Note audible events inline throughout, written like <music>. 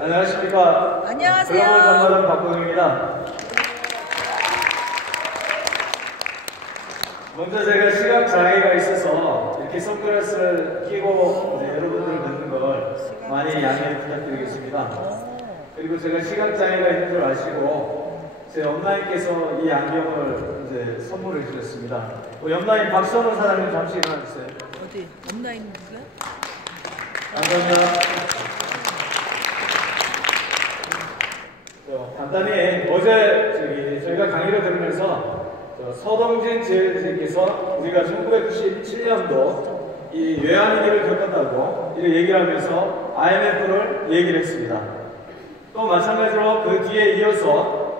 안녕하십니까. 안녕하세요. 글로벌 전문은 박동입니다. 먼저 제가 시각 장애가 있어서 이렇게 선글라스를 끼고 이제 여러분들 뵙는 걸 많이 양해 부탁드리겠습니다. 그리고 제가 시각 장애가 있는 줄 아시고 제 엄마님께서 이 안경을 이제 선물해 주셨습니다. 우리 엄마님 박선호 사장님 잠시 일어나주세요. 어디 있는 거야? 감사합니다. 저, 간단히 어제 저기 저희가 강의를 들으면서 저 서동진 지회장께서 우리가 1997년도 이 외환위기를 겪었다고 이렇게 얘기를 하면서 IMF를 얘기를 했습니다. 또 마찬가지로 그 뒤에 이어서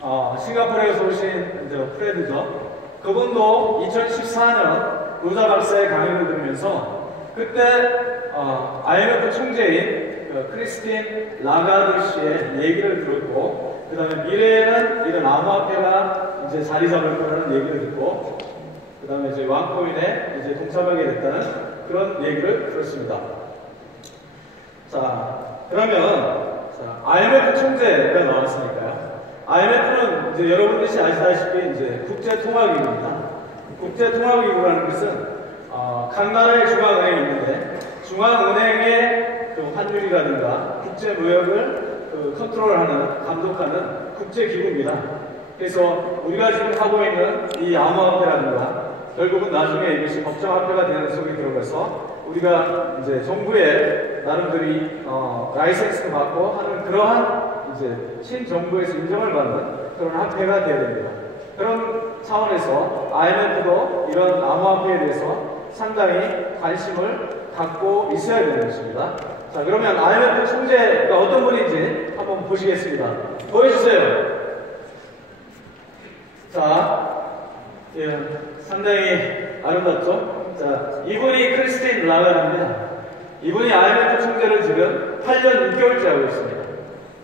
어, 싱가포르에서 오신 프레드죠. 그분도 2014년 노자 박사의 강의를 들으면서 그때 어, IMF 총재인 그 크리스틴 라가드 씨의 얘기를 들었고 그 다음에 미래에는 이런 암호화폐가 이제 자리 잡을 거라는 얘기를 듣고 그 다음에 이제 왕코인에 이제 동참하게 됐다는 그런 얘기를 들었습니다. 자, 그러면 자, IMF 총재가 나왔으니까요. IMF는 이제 여러분들이 아시다시피 이제 국제통화기구입니다. 국제통화기구라는 것은 어, 각 나라의 중앙은행이 있는데 중앙은행의 그 환율이라든가 국제 무역을 그 컨트롤하는 감독하는 국제 기구입니다. 그래서 우리가 지금 하고 있는 이 암호화폐라든가 결국은 나중에 이것이 법정화폐가 되는 속에 들어가서 우리가 이제 정부에 나름대로 어, 라이센스를 받고 하는 그러한 이제 신정부에서 인정을 받는 그런 화폐가 되어야 됩니다. 그런 차원에서 IMF도 이런 암호화폐에 대해서 상당히 관심을 갖고 있어야 되는 것입니다. 자, 그러면 IMF 총재가 어떤 분인지 한번 보시겠습니다. 보여주세요. 자, 예, 상당히 아름답죠? 자, 이분이 크리스틴 라가르입니다. 이분이 IMF 총재를 지금 8년 6개월째 하고 있습니다.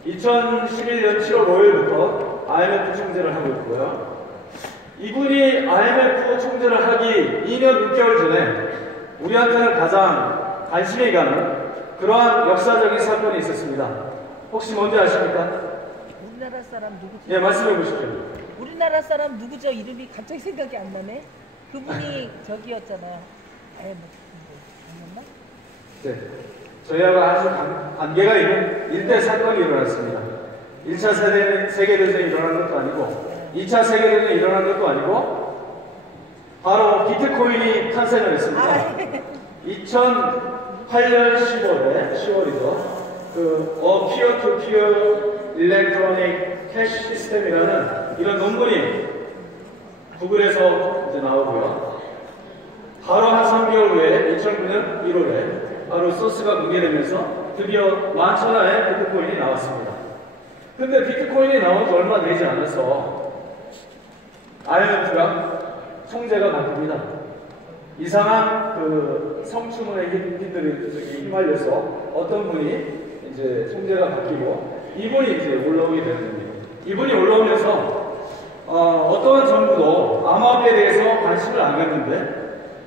2011년 7월 5일부터 IMF 총재를 하고 있고요. 이분이 IMF 총재를 하기 2년 6개월 전에 우리한테는 가장 관심이 가는 그러한 역사적인 사건이 있었습니다. 혹시 뭔지 아십니까? 우리나라 사람 누구죠? 예, 말씀해 보십시오. 우리나라 사람 누구죠? 이름이 갑자기 생각이 안 나네. 그분이 <laughs> 저기였잖아요. 아예 뭐, 뭐, 네. 저희하고 아주 관계가 있는 일대 사건이 일어났습니다. 1차 세계대전이 일어난 것도 아니고, 2차 세계대전이 일어난 것도 아니고, 바로 비트코인이 탄생을 했습니다. 아, 예. 2000, 8월 15일에, 10월이죠. 그 어피어 투피어 일렉트로닉 캐시 시스템이라는 이런 논문이 구글에서 이제 나오고요. 바로 한 3개월 후에 2009년 1월에 바로 소스가 공개되면서 드디어 만천하의 비트코인이 나왔습니다. 근데 비트코인이 나온 지 얼마 되지 않아서 IMF가 총재가 바뀝니다. 이상한 그 성추문의 힘들이 휘말려서 어떤 분이 이제 총재가 바뀌고 이분이 이제 올라오게 되는 겁니다. 이분이 올라오면서 어, 어떠한 정부도 암호화폐에 대해서 관심을 안 갖는데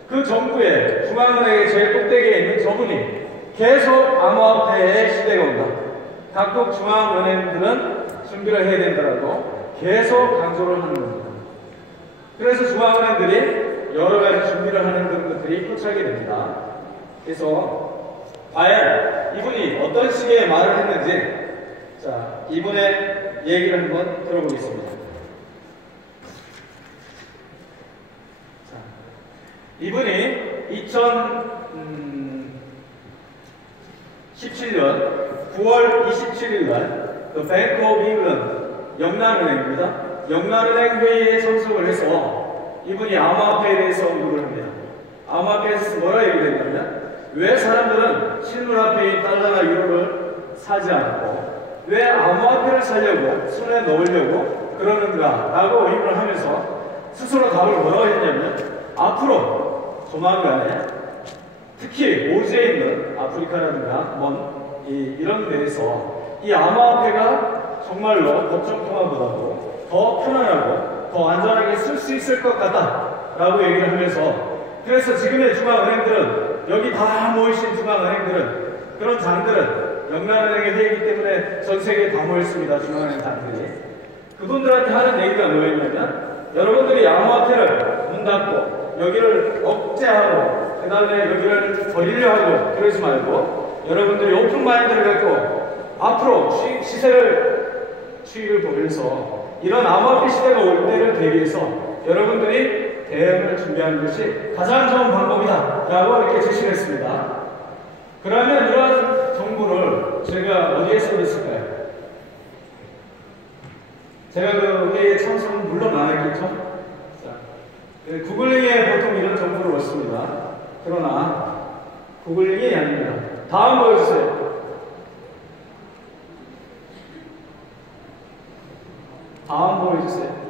그 정부의 중앙은행의 제일 꼭대기에 있는 저분이 계속 암호화폐의 시대가 온다. 각국 중앙은행들은 준비를 해야 된다라고 계속 강조를 하는 겁니다. 그래서 중앙은행들이 여러 가지 준비를 하는 그런 것들이 포착이 됩니다. 그래서 과연 이분이 어떤 식의 말을 했는지 자 이분의 얘기를 한번 들어보겠습니다. 자, 이분이 2017년 9월 27일 날그 뱅크 오브 잉글랜드 영란은행입니다. 영란은행 회의에 참석을 해서 이분이 암호화폐에 대해서 언급을 합니다. 암호화폐에서 뭐라 얘기를 했냐면 왜 사람들은 실물화폐인 달러나 유로를 사지 않고 왜 암호화폐를 사려고 손에 넣으려고 그러는가 라고 의문을 하면서 스스로 답을 뭐라고 했냐면 앞으로 조만간에 특히 오지에 있는 아프리카라든가 먼 이, 이런 데에서 이 암호화폐가 정말로 법정 통화보다도 더 편안하고 더 안전하게 쓸 수 있을 것 같다라고 얘기를 하면서 그래서 지금의 중앙은행들은 여기 다 모이신 중앙은행들은 그런 장들은 영란은행의 회의이기 때문에 전 세계에 다 모였습니다. 중앙은행 단들이. 그분들한테 하는 얘기가 뭐였냐면 여러분들이 암호화폐를 문 닫고 여기를 억제하고 그 다음에 여기를 버리려 하고 그러지 말고 여러분들이 오픈 마인드를 갖고 앞으로 시, 시세를 추이를 보면서 이런 암호화폐 시대가 올 때를 대비해서 여러분들이 대응을 준비하는 것이 가장 좋은 방법이다 라고 이렇게 제시를 했습니다. 그러면 이러한 정보를 제가 어디에서 얻었을까요? 제가 그 회의에 참석은 물론 안 했겠죠? 자, 그 구글링에 보통 이런 정보를 얻습니다. 그러나 구글링이 아닙니다. 다음 보여주세요. 다음 보여주세요.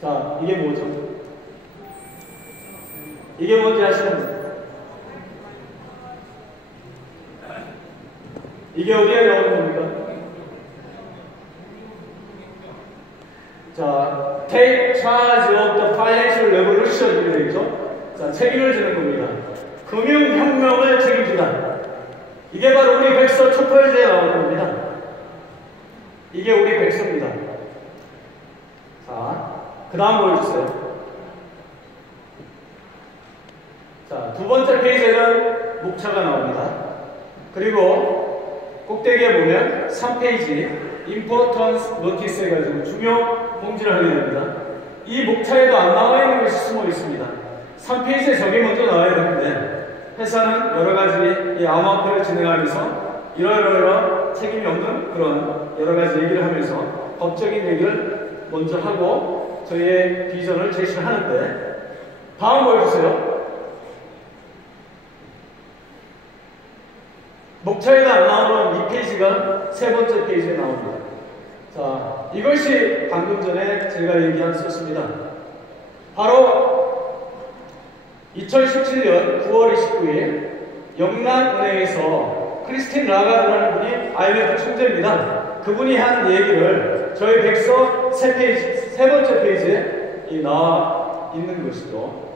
자, 이게 뭐죠? 이게 뭔지 아시는 이게 어디에 나오는 겁니까? 자, take charge of the financial revolution 이렇게 되죠. 자, 책임을 지는 겁니다. 금융혁명을 책임지다. 이게 바로 우리 백서 첫 페이지에 나오는 겁니다. 이게 우리 백서입니다. 자, 그 다음 보여주세요. 자, 두 번째 페이지에는 목차가 나옵니다. 그리고 꼭대기에 보면 3페이지 Importance Notice 해가지고 중요 공지를 하게 됩니다. 이 목차에도 안 나와 있는 것이 숨어 있습니다. 3페이지에 저게 먼저 나와야 되는데 회사는 여러 가지 이 암호화폐를 진행하면서 이러이러 책임이 없는 그런 여러 가지 얘기를 하면서 법적인 얘기를 먼저 하고 저희의 비전을 제시하는데 다음 보여주세요. 목차에도 안 나오는 이 페이지가 세 번째 페이지에 나옵니다. 자, 이것이 방금 전에 제가 얘기한 소스입니다. 바로 2017년 9월 29일 영란은행에서 크리스틴 라가드라는 분이 IMF 총재입니다. 그분이 한 얘기를 저희 백서 세 페이지, 세 번째 페이지에 나와 있는 것이죠.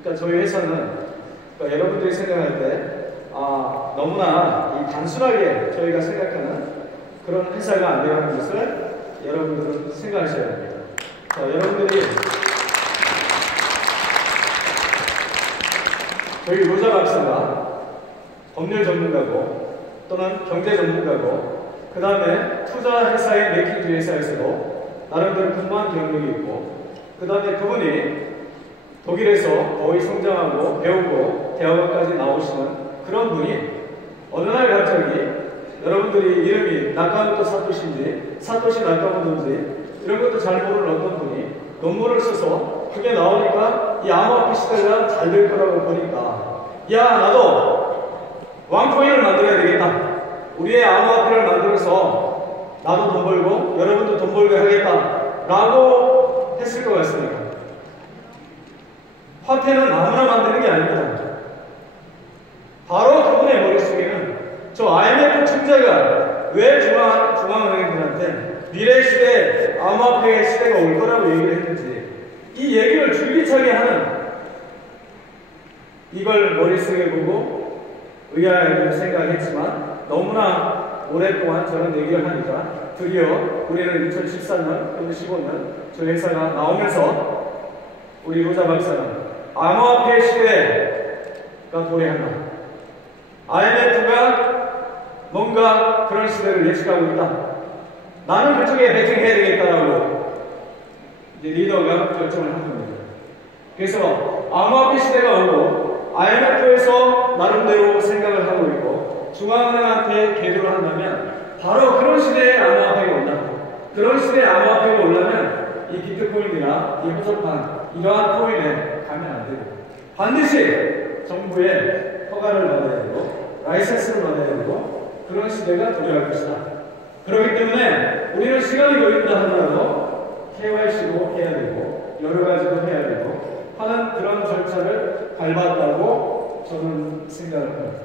그러니까 저희 회사는 그러니까 여러분들이 생각할 때 아, 너무나 단순하게 저희가 생각하는 그런 회사가 안 되는 것을 여러분들은 생각하셔야 됩니다. 자, 여러분들이 저희 로자 박사가 법률 전문가고 또는 경제 전문가고 그 다음에 투자 회사의 메이킹주 회사에서도 나름대로 근무한 경력이 있고 그 다음에 그분이 독일에서 거의 성장하고 배우고 대학원까지 나오시는 그런 분이 어느 날 갑자기 여러분들이 이름이 나카모토 사토시인지 사토시 나카모토인지 이런 것도 잘 모르는 어떤 분이 논문을 써서 그게 나오니까 이 암호화폐 시대가 잘 될 거라고 보니까 야 나도 왕코인을 만들어야 되겠다. 우리의 암호화폐를 만들어서 나도 돈 벌고 여러분도 돈 벌게 하겠다 라고 했을 것 같습니다. 화폐는 아무나 만드는 게 아닙니다. 바로 그분의 머릿속에는 저 IMF 총재가 왜 중앙, 중앙은행들한테 미래 시대 암호화폐 시대가 올 거라고 얘기를 했는지 이 얘기를 줄기차게 하는 이걸 머릿속에 보고 의아하게 생각했지만 너무나 오랫동안 저런 얘기를 하니까 드디어 우리는 2014년 또는 15년 저 회사가 나오면서 우리 로자 박사는 암호화폐 시대가 도래한다. IMF가 뭔가 그런 시대를 예측하고 있다. 나는 그쪽에 배팅해야 되겠다라고 이제 리더가 결정을 한 겁니다. 그래서 암호화폐 시대가 오고 IMF에서 나름대로 생각을 하고 있고 중앙은행한테 계도를 한다면 바로 그런 시대에 암호화폐가 온다. 그런 시대에 암호화폐가 올라면 이 비트코인이나 이 호접한 이러한 코인에 가면 안 되고 반드시 정부의 허가를 받아야 되고 라이센스를 받아야 되고 그런 시대가 도래할 것이다. 그렇기 때문에 우리는 시간이 걸린다 하더라도 KYC도 해야 되고 여러 가지도 해야 되고 하는 그런 절차를 밟았다고 저는 생각을 합니다.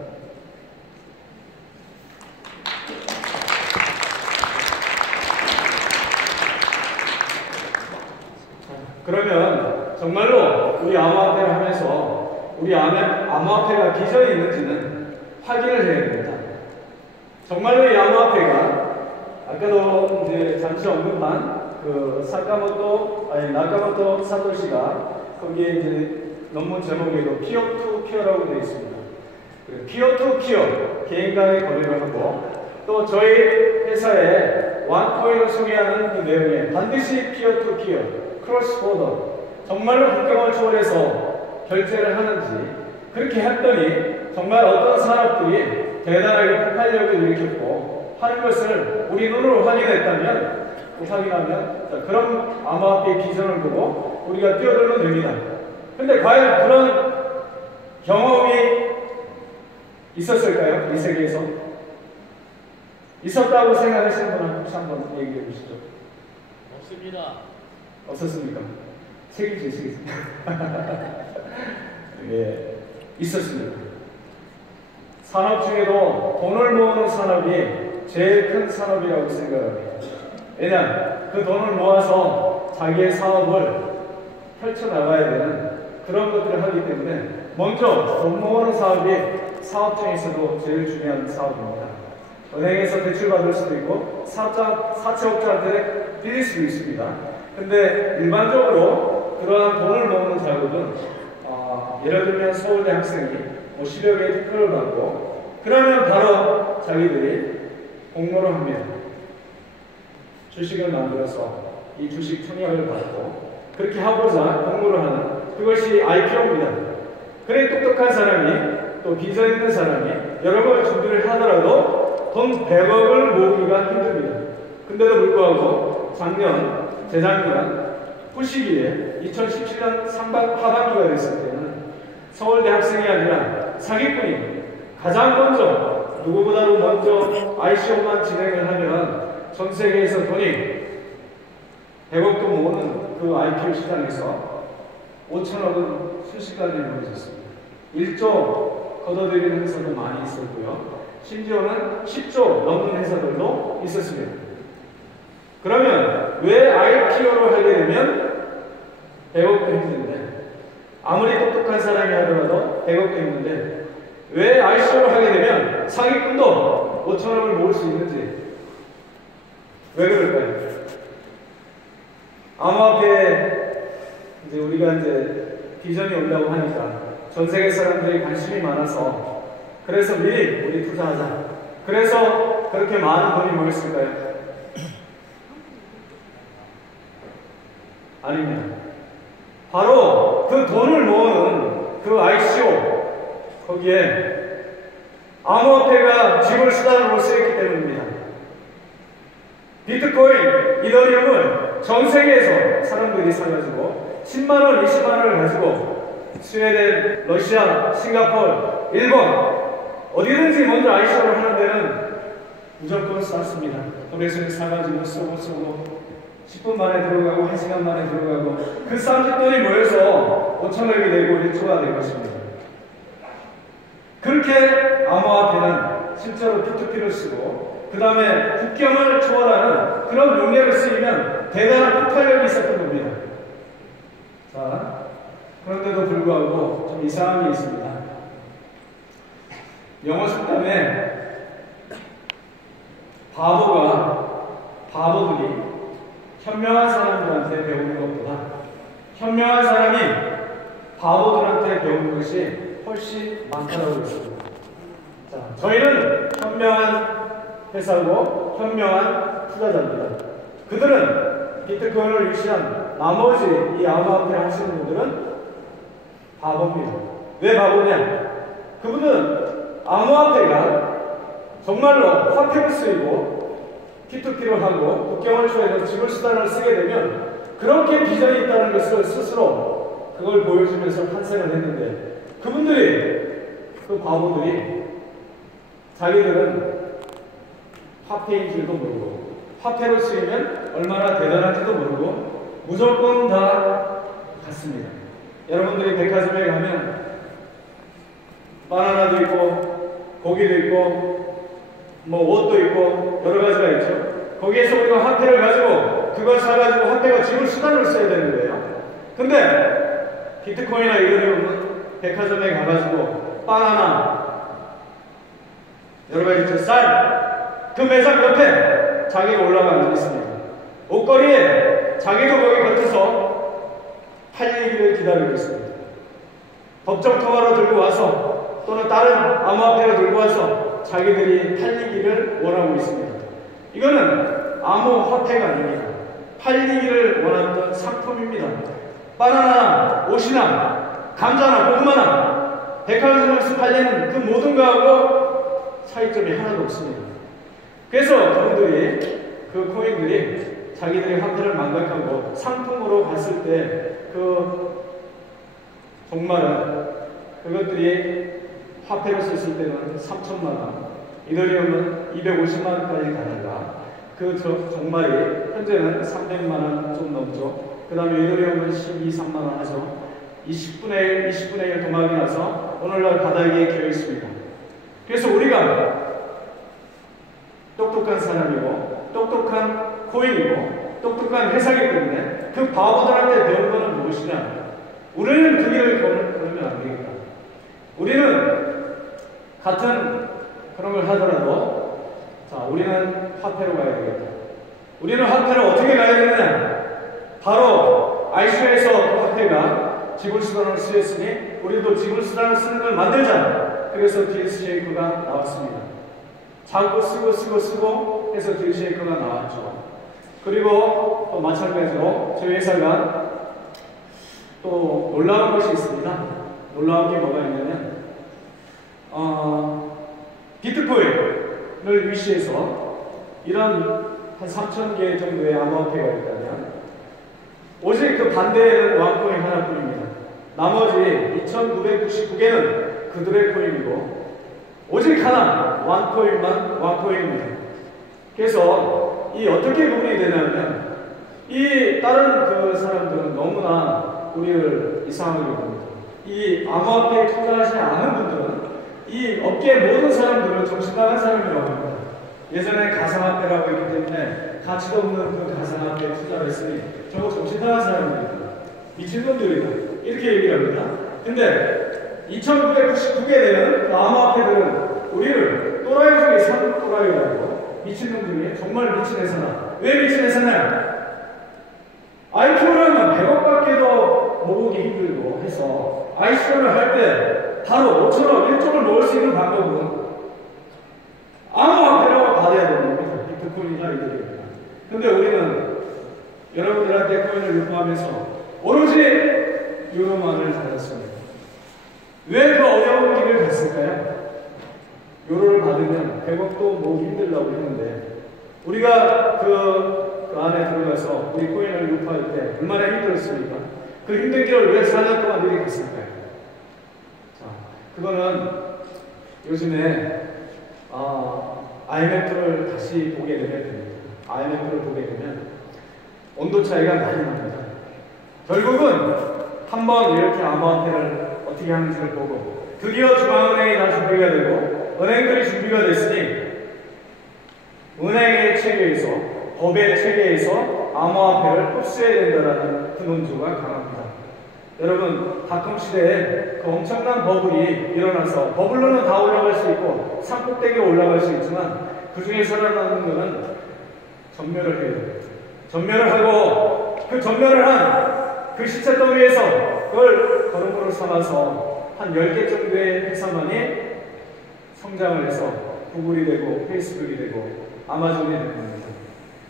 그러면 정말로 우리 암호화폐를 하면서 우리 암- 암호화폐가 기전이 있는지는 확인을 해야 됩니다. 정말로 이 암호화폐가 아까도 이제 잠시 언급한 그 사카모토 아니 나카모토 사토시가 거기에 이제 논문 제목에도 피어 투 피어라고 되어 있습니다. 그 피어 투 피어 개인 간의 거래를 하고 또 저희 회사의 원코인을 소개하는 그 내용에 반드시 피어 투 피어 크로스 보더 정말로 국경을 초월해서 결제를 하는지 그렇게 했더니 정말 어떤 산업들이 대단하게 폭발력을 일으켰고 하는 것을 우리 눈으로 확인했다면 그 확인하면 자, 그런 암호화폐 기전을 보고 우리가 뛰어들면 됩니다. 근데 과연 그런 경험이 있었을까요? 이 세계에서? 있었다고 생각하시는 분은 혹시 한번 얘기해 주시죠. 없습니다. 없었습니까? 책이지, 책이지. <laughs> 예, 있었습니다. 산업 중에도 돈을 모으는 산업이 제일 큰 산업이라고 생각합니다. 왜냐, 그 돈을 모아서 자기의 사업을 펼쳐나가야 되는 그런 것들을 하기 때문에 먼저 돈 모으는 사업이 사업 중에서도 제일 중요한 사업입니다. 은행에서 대출 받을 수도 있고 사업자, 사채업자한테 빌릴 수도 있습니다. 근데 일반적으로 그러한 돈을 모으는 작업은 어, 예를 들면 서울대 학생이 뭐 10여 개의 특허를 받고 그러면 바로 자기들이 공모를 합니다. 주식을 만들어서 이 주식 청약을 받고 그렇게 하고자 공모를 하는 그것이 IPO입니다. 그래 똑똑한 사람이 또 비전 있는 사람이 여러 번 준비를 하더라도 돈 100억을 모으기가 힘듭니다. 근데도 불구하고 작년, 재작년 후시기에 2017년 상반, 하반기가 됐을 때는 서울대 학생이 아니라 사기꾼이 가장 먼저 누구보다도 먼저 ICO만 진행을 하면 전 세계에서 돈이 100억도 모으는 그 IPO 시장에서 5천억 은 순식간에 모여졌습니다. 1조 걷어들이는 회사도 많이 있었고요. 심지어는 10조 넘는 회사들도 있었습니다. 그러면 왜 IPO를 하게 되면 100억도 힘든데 아무리 똑똑한 사람이 하더라도 100억도 힘든데 왜 ICO를 하게 되면 사기꾼도 5천억을 모을 수 있는지 왜 그럴까요? 암호화폐 이제 우리가 이제 비전이 온다고 하니까 전 세계 사람들이 관심이 많아서 그래서 미리 우리 투자하자. 그래서 그렇게 많은 돈이 모였을까요? <clears throat> 아닙니다. 바로 그 돈을 모으는 그 ICO 거기에 암호화폐가 지불 수단으로 쓰였기 때문입니다. 비트코인, 이더리움을 전 세계에서 사람들이 사가지고 10만 원, 20만 원을 가지고 스웨덴, 러시아, 싱가포르, 일본 어디든지 먼저 ICO를 하는 데는 무조건 쌌습니다. 거래소에 사가지고 쏘고 쏘고 10분 만에 들어가고 1시간 만에 들어가고 그 쌈짓돈이 모여서 5천억이 되고 1조가 된 것입니다. 그렇게 암호화폐는 실제로 P2P를 쓰고 그 다음에 국경을 초월하는 그런 용례를 쓰이면 대단한 폭발력이 있었던 겁니다. 자, 그런데도 불구하고 좀 이상한 게 있습니다. 영어 숙담에 바보가 바보들이 현명한 사람들한테 배우는 것보다 현명한 사람이 바보들한테 배우는 것이 훨씬 많다고 했습니다. 자, 저희는 현명한 회사고 현명한 투자자입니다. 그들은 비트코인을 유치한 나머지 이 암호화폐 하시는 분들은 바보입니다. 왜 바보냐? 그분은 암호화폐가 정말로 화폐로 쓰이고 P2P로 하고 국경을 초해서 지불 수단을 쓰게 되면 그렇게 비전이 있다는 것을 스스로 그걸 보여주면서 탄생을 했는데 그분들이 그 바보들이 자기들은 화폐인 줄도 모르고 화폐로 쓰이면 얼마나 대단한지도 모르고 무조건 다 같습니다. 여러분들이 백화점에 가면 바나나도 있고 고기도 있고 뭐 옷도 있고 여러 가지가 있죠. 거기에서 우리가 화폐를 가지고 그걸 사가지고 화폐가 지불 수단으로 써야 되는 거예요. 근데 비트코인이나 이더리움은 백화점에 가가지고 바나나 여러 가지. 쌀, 그 매장 옆에 자기가 올라가 앉아 있습니다. 옷걸이에 자기도 거기 곁에서 팔리기를 기다리고 있습니다. 법정 통화로 들고 와서 또는 다른 암호화폐로 들고 와서 자기들이 팔리기를 원하고 있습니다. 이거는 암호화폐가 아닙니다. 팔리기를 원했던 상품입니다. 바나나, 옷이나, 감자나, 고구마나, 백화점에서 팔리는 그 모든 거하고 차이점이 하나도 없습니다. 그래서 그분들이, 그 코인들이 자기들의 화폐를 망각하고 상품으로 갔을 때그 종말은 그것들이 화폐로 썼을 때는 3천만 원, 이더리움은 250만 원까지 가다가 그 종말이 현재는 300만 원 좀 넘죠. 그 다음에 이더리움은 12, 3만 원 하죠. 20분의 1, 20분의 1 도막이 나서 오늘날 바닥에 깨어 있습니다. 그래서 우리가 똑똑한 사람이고 똑똑한 코인이고 똑똑한 회사이기 때문에 그 바보들한테 배운 거는 무엇이냐? 우리는 그 길을 걸으면 안 되겠다. 우리는 같은 그런 걸 하더라도 자, 우리는 화폐로 가야 되겠다. 우리는 화폐를 어떻게 가야 되느냐? 바로 아이쇼에서 화폐가 지불 수단을 쓰였으니 우리도 지불 수단을 쓰는 걸 만들자. 그래서 딜스쉐이크가 나왔습니다. 자꾸 쓰고 쓰고 쓰고 해서 딜쉐이크가 나왔죠. 그리고 또 마찬가지로 저희 회사가 또 놀라운 것이 있습니다. 놀라운 게 뭐가 있냐면 어, 비트코인을 위시해서 이런 한 3천 개 정도의 암호화폐가 있다면 오직 그 반대는 왕코인 하나뿐입니다. 나머지 2,999개는 그들의 코인이고 오직 하나 왕코인만 왕코인입니다. 그래서 이 어떻게 구분이 되냐면 이 다른 그 사람들은 너무나 우리를 이상하게 봅니다. 이 암호화폐에 투자하지 않은 분들은 이 업계 모든 사람들은 정신 나간 사람이라고 합니다. 예전에 가상화폐라고 했기 때문에 가치도 없는 그 가상화폐에 투자를 했으니 저거 정신 나간 사람입니다. 미친놈들이다. 이렇게 얘기를 합니다. 근데 2999개 되는 그 암호화폐들은 우리를 또라이 중에 산 또라이라고 미친놈들이 정말 미친 회사나 왜 미친 회사냐? IPO라면 100억밖에도 모으기 힘들고 해서 ICO를 할 때 바로 5천억, 1조를 모을 수 있는 방법은 암호화폐라고 받아야 되는 겁니다. 비트코인이나 이들입니다. 근데 우리는 여러분들한테 코인을 유포하면서 오로지 유로만을 받았습니다. 왜 그 어려운 길을 갔을까요? 요로를 받으면 100억도 모으기 힘들다고 했는데 우리가 그, 그 안에 들어가서 우리 코인을 유포할 때 얼마나 힘들었습니까? 그 힘든 길을 왜 4년 동안 미리 갔을까요? 자, 그거는 요즘에 아, IMF를 다시 보게 되면 됩니다. IMF를 보게 되면 온도 차이가 많이 납니다. 결국은 한번 이렇게 암호화폐를 어떻게 하는지를 보고 드디어 중앙은행이 다 준비가 되고 은행들이 준비가 됐으니 은행의 체계에서 법의 체계에서 암호화폐를 흡수해야 된다는 그 논조가 강합니다. 여러분 닷컴 시대에 그 엄청난 버블이 일어나서 버블로는 다 올라갈 수 있고 산꼭대기에 올라갈 수 있지만 그 중에 살아남는 것은 전멸을 해야 됩니다. 전멸을 하고 그 전멸을 한 그 시체 더위에서 그걸 걸음으로 삼아서 한 10개 정도의 회사만이 성장을 해서 구글이 되고 페이스북이 되고 아마존이 되는 겁니다.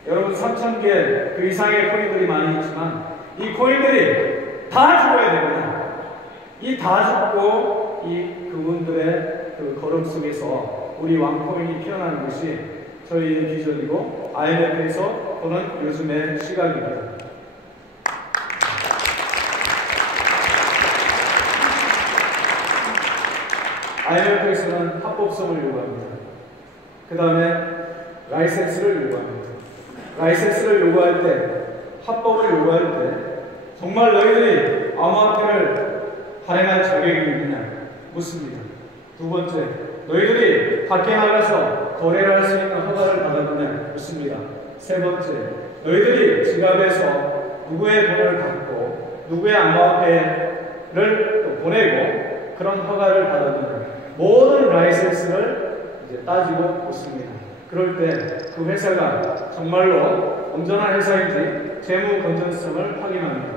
여러분 3,000개 그 이상의 코인들이 많이 있지만 이 코인들이 다 죽어야 됩니다. 이 다 죽고 이 그분들의 그 걸음 속에서 우리 왕코인이 피어나는 것이 저희의 비전이고 IMF에서 보는 요즘의 시각입니다. IMF에서는 합법성을 요구합니다. 그 다음에 라이센스를 요구합니다. 라이센스를 요구할 때, 합법을 요구할 때, 정말 너희들이 암호화폐를 발행할 자격이 있느냐? 묻습니다. 두 번째, 너희들이 밖에 나가서 거래를 할 수 있는 허가를 받았느냐? 묻습니다. 세 번째, 너희들이 지갑에서 누구의 돈을 받고 누구의 암호화폐를 보내고 그런 허가를 받아두는 모든 라이센스를 이제 따지고 보습니다. 그럴 때 그 회사가 정말로 온전한 회사인지 재무 건전성을 확인합니다.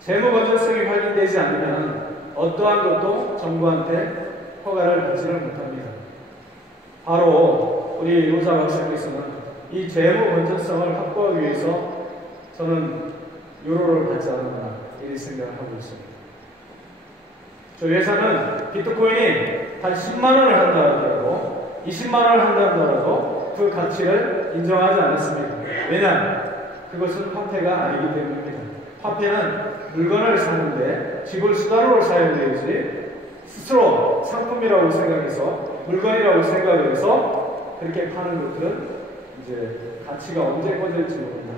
재무 건전성이 확인되지 않으면 어떠한 것도 정부한테 허가를 받지를 못합니다. 바로 우리 요사 박사님께서는 이 재무 건전성을 확보하기 위해서 저는 유로를 받지 않았나 이렇게 생각을 하고 있습니다. 저희 회사는 비트코인이 단 10만 원을 한다 하더라도 20만 원을 한다 하더라도 그 가치를 인정하지 않았습니다. 왜냐? 그것은 화폐가 아니기 때문입니다. 화폐는 물건을 사는데 지불 수단으로 사용되지 스스로 상품이라고 생각해서 물건이라고 생각을 해서 그렇게 파는 것들은 이제 가치가 언제 꺼질지 모른다.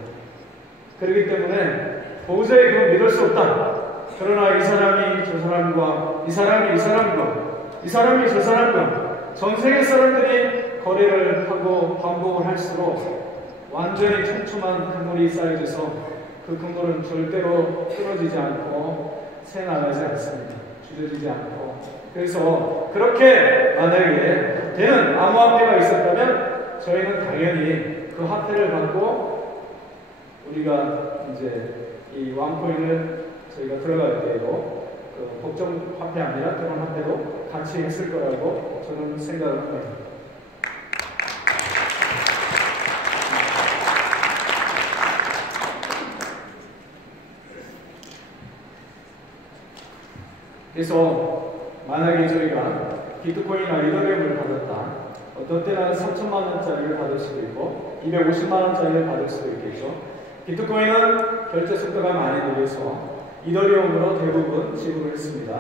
그렇기 때문에 도저히 그걸 믿을 수 없다. 그러나 이 사람이 저 사람과 이 사람이 이 사람과 이 사람이 저 사람과 전 세계 사람들이 거래를 하고 반복을 할수록 완전히 촘촘한 그물이 쌓여져서 그 그물은 절대로 끊어지지 않고 새 나가지 않습니다. 줄여지지 않고 그래서 그렇게 만약에 되는 암호화폐가 있었다면 저희는 당연히 그 화폐를 갖고 우리가 이제 이 왕코인을 저희가 들어갈 때에도 그 복정 화폐 아니라 그런 화폐도 같이 했을 거라고 저는 생각을 합니다. 그래서 만약에 저희가 비트코인이나 이더리움을 받았다. 어떤 때는 3천만 원짜리를 받을 수도 있고 250만 원짜리를 받을 수도 있겠죠. 비트코인은 결제 속도가 많이 느려서 이더리움으로 대부분 지불을 했습니다.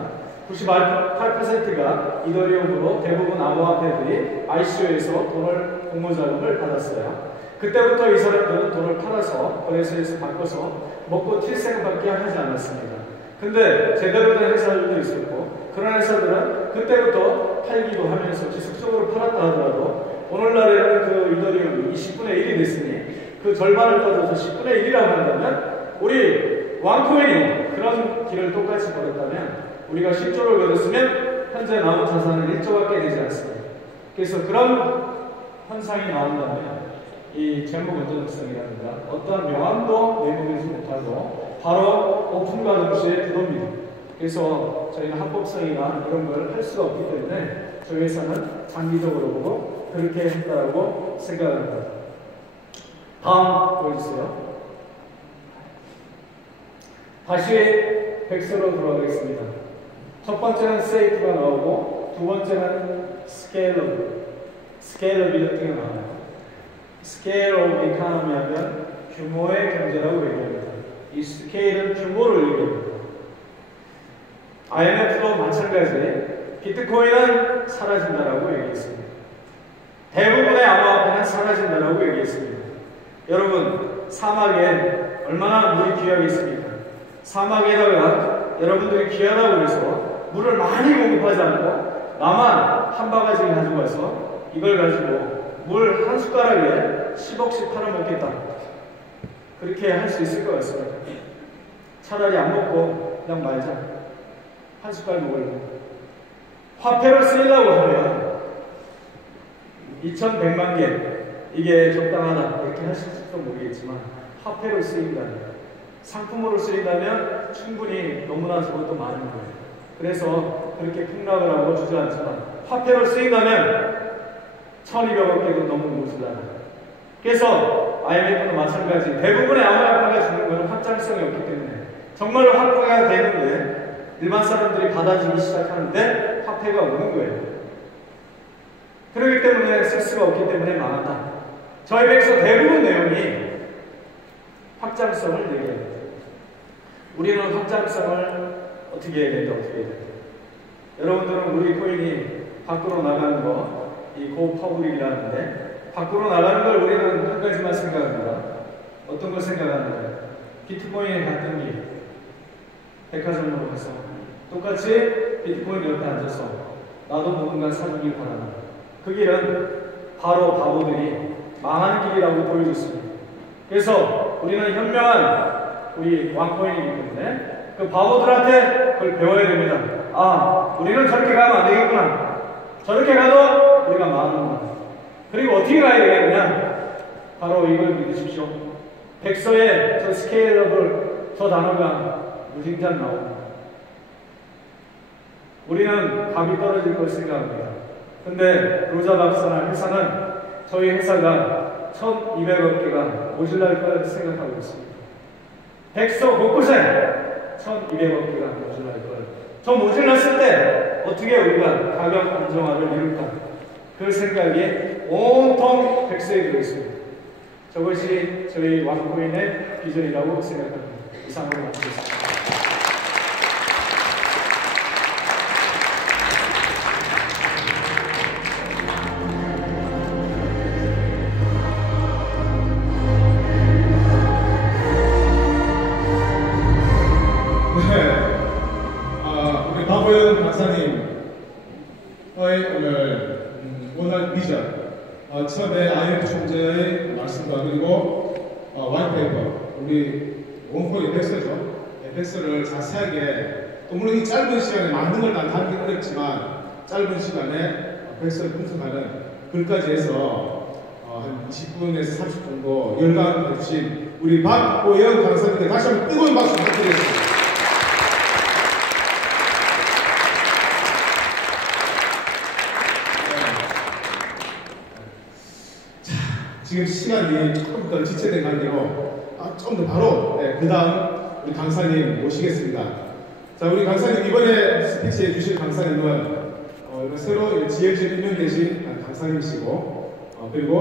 98%가 이더리움으로 대부분 암호화폐들이 ICO에서 돈을 공모자금을 받았어요. 그때부터 이 사람들은 돈을 팔아서 거래소에서 바꿔서 먹고 칠생밖에 하지 않았습니다. 근데 제대로 된 회사들도 있었고 그런 회사들은 그때부터 팔기도 하면서 지속적으로 팔았다 하더라도 오늘날에는 그 이더리움이 10분의 1이 됐으니 그 절반을 따져서 10분의 1이라고 한다면 우리 왕코인이 그런 길을 똑같이 걸었다면 우리가 10조를 걸었으면 현재 남은 자산은 1조밖에 되지 않습니다. 그래서 그런 현상이 나온다면 이 재무 건전성이라든가 어떠한 명함도 내보내지 못하고 바로 오픈과 동시에 부도입니다. 그래서 저희는 합법성이나 이런 걸 할 수가 없기 때문에 저희 회사는 장기적으로 보고 그렇게 했다고 생각합니다. 다음 보여주세요. 다시 백서로 돌아가겠습니다. 첫 번째는 세이프가 나오고 두 번째는 스케일업, 스케일러빌리티가 나와요. 스케일 오브 이카노미 하면 규모의 경제라고 얘기합니다. 이 스케일은 규모를 얘기합니다. IMF도 마찬가지 비트코인은 사라진다라고 얘기했습니다. 대부분의 암호화폐는 사라진다라고 얘기했습니다. 여러분 사막에 얼마나 물이 귀하겠습니까? 사막에다가 여러분들이 귀하다고 해서 물을 많이 공급하지 않고 나만 한 바가지 가지고 와서 이걸 가지고 물 한 숟가락에 10억씩 팔아먹겠다. 그렇게 할 수 있을 것 같습니다. 차라리 안 먹고 그냥 말자. 한 숟갈 먹을래. 화폐로 쓰려고 하면 2100만 개 이게 적당하다 이렇게 하실지도 모르겠지만 화폐로 쓰인다면 상품으로 쓰인다면 충분히 너무나 저것도 많은 거예요. 그래서 그렇게 폭락을 하고 주저앉지만 화폐로 쓰인다면 1200억 개도 너무 모자라요. 그래서 IMF는 마찬가지 대부분의 암호화폐가 주는 것은 확장성이 없기 때문에 정말로 화폐가 되는데 일반 사람들이 받아주기 시작하는데 화폐가 오는 거예요. 그렇기 때문에 쓸 수가 없기 때문에 망한다. 저희 백서 대부분 내용이 확장성을 얘기합니다. 우리는 확장성을 어떻게 해야 된다, 어떻게 해야 된다. 여러분들은 우리 코인이 밖으로 나가는 거, 이 고퍼블릭이라는데, 밖으로 나가는 걸 우리는 한 가지만 생각합니다. 어떤 걸 생각하느냐. 비트코인의 간등기, 백화점으로 가서 똑같이 비트코인 옆에 앉아서 나도 뭔가 사주길 바란다. 그 길은 바로 바보들이 망하는 길이라고 보여줬습니다. 그래서 우리는 현명한 우리 왕코인이기 때문에 그 바보들한테 그걸 배워야 됩니다. 아, 우리는 저렇게 가면 안 되겠구나. 저렇게 가도 우리가 망하는구나. 그리고 어떻게 가야 되겠느냐? 바로 이걸 믿으십시오. 백서에 저 스케일업을 저 단어가 무진장 나옵니다. 우리는 값이 떨어질 걸 생각합니다. 근데 로자 박사나 회사는 저희 회사가 1,200억 개가 모질랄 걸 생각하고 있습니다. 백서 곳곳에 1,200억 개가 모질랄 걸. 저 모질랐을 때 어떻게 우리가 가격 안정화를 이룰까? 그 생각이 온통 백서에 들어있습니다. 저것이 저희 왕코인의 비전이라고 생각합니다. 이상으로 마치겠습니다. 오늘 음, 오늘 비전 어, 처음에 IMF 총재의 말씀과 그리고 어, 와이페이퍼 우리 원코인 백서죠. 네, 백서를 자세하게 또 물론 이 짧은 시간에 많은 걸다 담기 어렵지만 짧은 시간에 백서를 분석하는 글까지 해서 어, 한 20분에서 30분 정도 열강 해주신 우리 박호영 강사님께 다시 한번 뜨거운 박수 부탁드리겠습니다. 지금 시간이 조금 더 지체된 관계로 아, 좀더 바로 네, 그 다음 우리 강사님 모시겠습니다. 자 우리 강사님 이번에 스피치 해주실 강사님은 어, 새로 GLG 임명되신 강사님이시고 어, 그리고